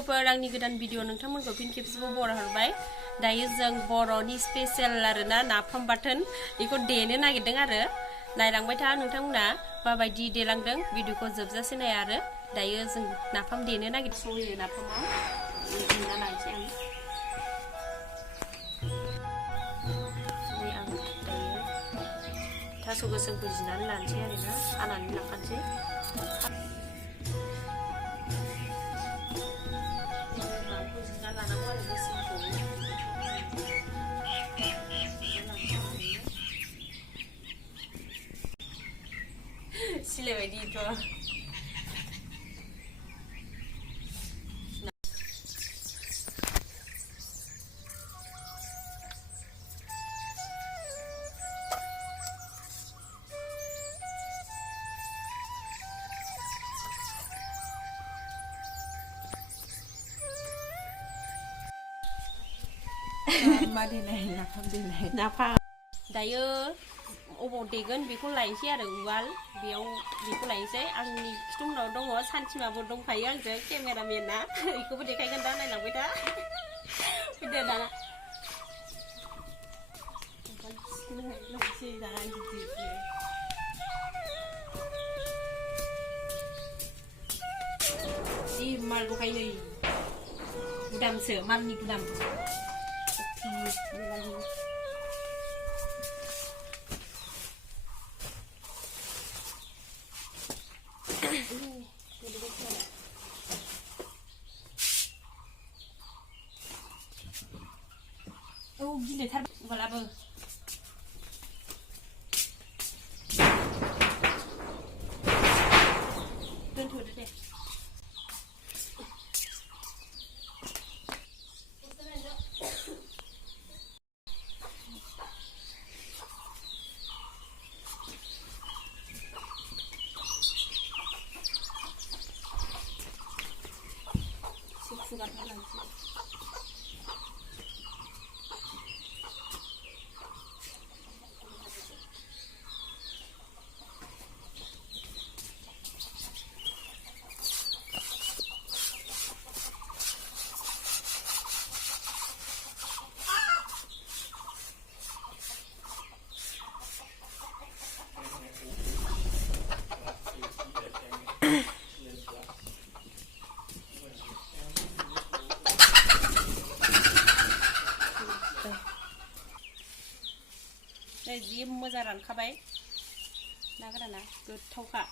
लोगोफोर आंनि गोदान भिडिअ नोंथांमोनखौ फिन खेबसेबो बरायहरबाय दायो जों बर'नि स्पेशल आरोना नाफाम बाथोन बेखौ देनो नागिरदों आरो नायलांबाय था नोंथांमोना माबायदि देलांदों भिडिअखौ जोबजासे नाय आरो दायो जों नाफाम देनो नागिरदों सयो नाफामाव देना लानोसै आं दायो थास' गोसोमखौ जिनानै लानोसै आरोना हानानै लाखानोसै सिले बायदिथ' मा देनाय नाफाम देनाय नाफाम दायो अबाव देगोन बेखौ लायनोसै आरो उवाल बेयाव बेखौ लायनोसै आंनि खिथुमनाव दङ सानथिमाबो दंफायो आंजों केमेरामेना बेखौबो देखायगोन दा नायलांबाय था फैदो दाना जि माल दंखायो नै गुदामसो मालनि गुदाम Oh, gila tar walaabo. Doontoode deh. Sugar lagi. जि मोजां रानखाबाय ना गोराना गोथावखा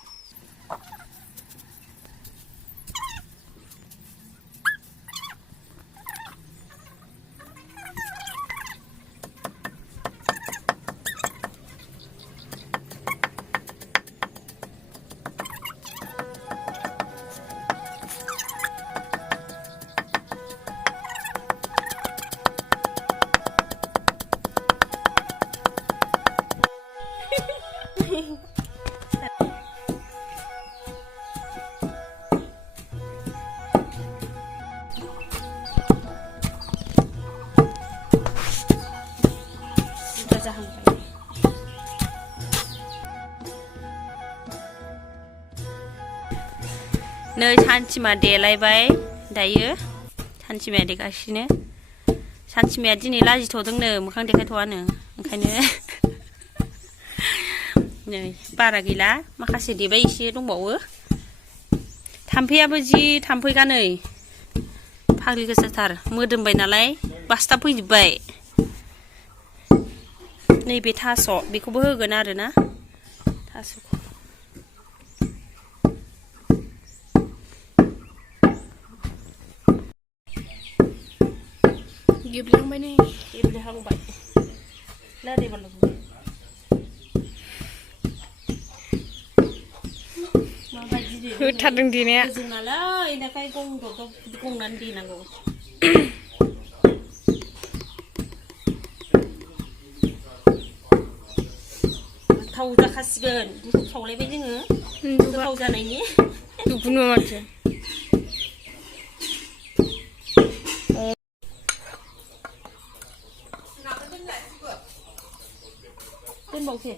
नै सानथिमा देलायबाय दायो सानथिमाया देगासिनो सानथिमाया दिनै लाजिथ'दोंनो मोखां देखायथ'आनो ओंखायनो नै बारा गैला माखासे देबाय एसे दंबावो थाम्फैयाबो जि थाम्फैगा नै फाग्लि गोसाथार मोदोमबाय नालाय बासटाब फैजोबबाय नैबे थास' बेखौबो होगोन आरोना थास'खौ गेब्लेहांबाय नै गेब्लेहांबाय लारिबाल माबायदि होथारदों देनाया गोजौ नालाय इनिखाय गंनानै देनांगौ थाव जाखासिगोन दुखु खावलायबाय जोङो गोथाव जानायनि दुखु नङा माथो दोनबावसै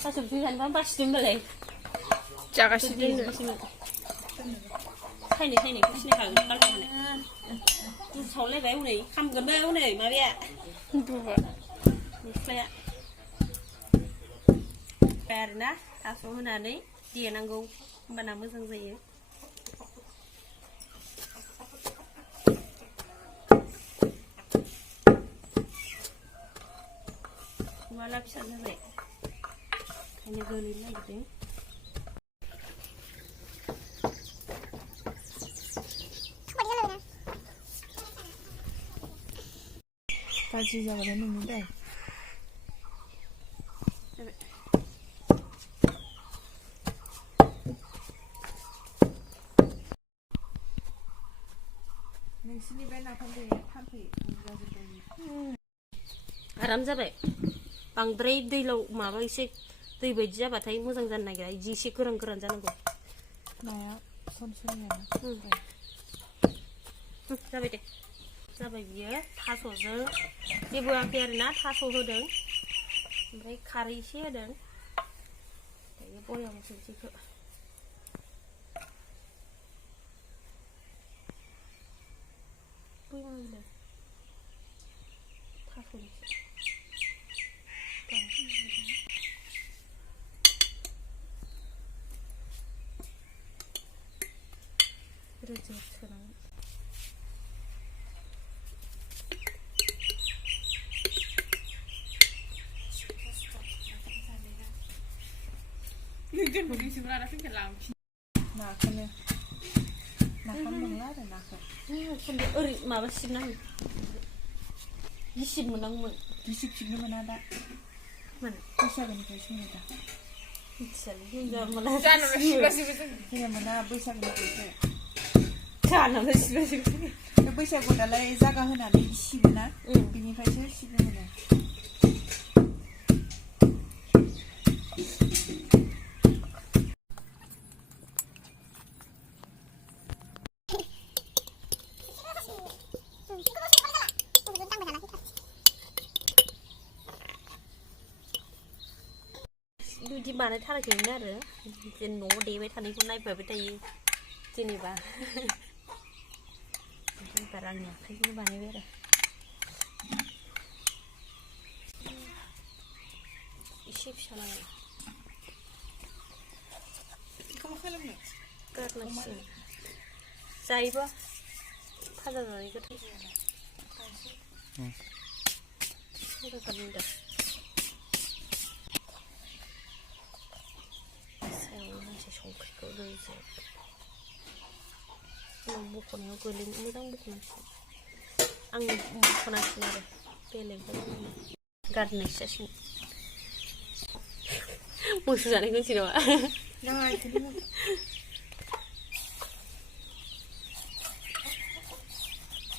थास' बिथ्रि जानोबा बासिदों होनबालाय जागासिनो खायनायखौ सिनायखागोन कालखौ होनो दुब सावलायबाय हनै खामगोनबो हनै माबाया दुबा मुस्लाया आरोना थास' होनानै देनांगौ होमबाना मोजां जायो माला फिसा जाबाय ओंखायनो गोलैनो नागिरदों गाज्रि जाबाय नोंनि दै नोंसिनि बे नाफाम देनाया थाम्फै जाजोब्बाय आराम जाबाय बांद्राय दैलाव माबा एसे दै बायदि जाबाथाय मोजां जानो नागिरा इदि एसे गोरान गोरान जानांगौ नाया सनसनियानो जाबाय दे जाबाय बियो थास'जों जेबो होआखै आरोना थास' होदों ओमफ्राय खारै एसे होदों दायो बयामाव सोनोसैखौ बयामाव थास'निसो रोजा सोनांगोन नाखौनो नाफाम नंला आरो नाखौ ओरै माबा सिबनांगौ गिसिब मोननांगौमोन गिसिब सिबनो मोना दा बैसागोनिफ्रायसो मोनो दा मिथियालै हिनजाव मोना होनो मोना बैसागोनिफ्रायसो जानानै सिबगासिबो बे बैसागु दालाय जागा होनानै सिबोना बिनिफ्रायसो सिबनो मोनो बिदि बानायथाराखैमोन आरो जों न'आव देबाय थानायखौ नायबाय थायो जेनेबा एबार आंनि आखाइजोंनो बानायबाय आरो एसे फिसा नांगौ बेखौ मा खालामनो गारनांसिगोन जायोबा फाजा जानाय गोथाव मोजां खालामदों संख्रिखौ रोजोब उनाव बख'नायाव गोलैनो मोजां बख'नांसिगोन आं बख'नांसिगोन आरो बेलेगबो गारनायसो जासिगोन मोसौ जानायखौ मिथियो नामा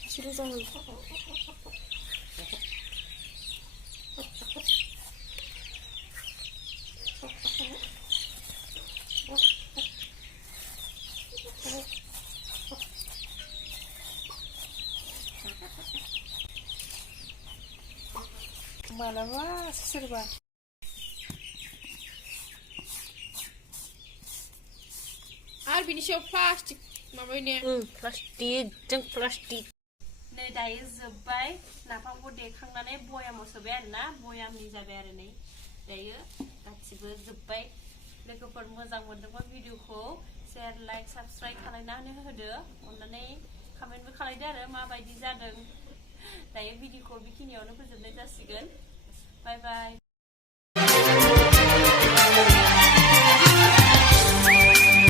एसे रोजा मालाबा सोरबा आरो बिनि सायाव प्लास्टिक माबायनो प्लास्टिकजों प्लास्टिक नै दायो जोब्बाय नाफामखौ देखांनानै बयामाव सोबाय आरोना बयामनि जाबाय आरो नै दायो गासिबो जोब्बाय लोगोफोर मोजां मोनदोंबा भिडिअखौ शेयार लाइक साबस्क्राइब खालामनानै होदो अननानै कमेन्टबो खालामदो आरो माबायदि जादों दायो भिडिअखौ बेखिनियावनो फोजोबनाय जासिगोन बाय बाय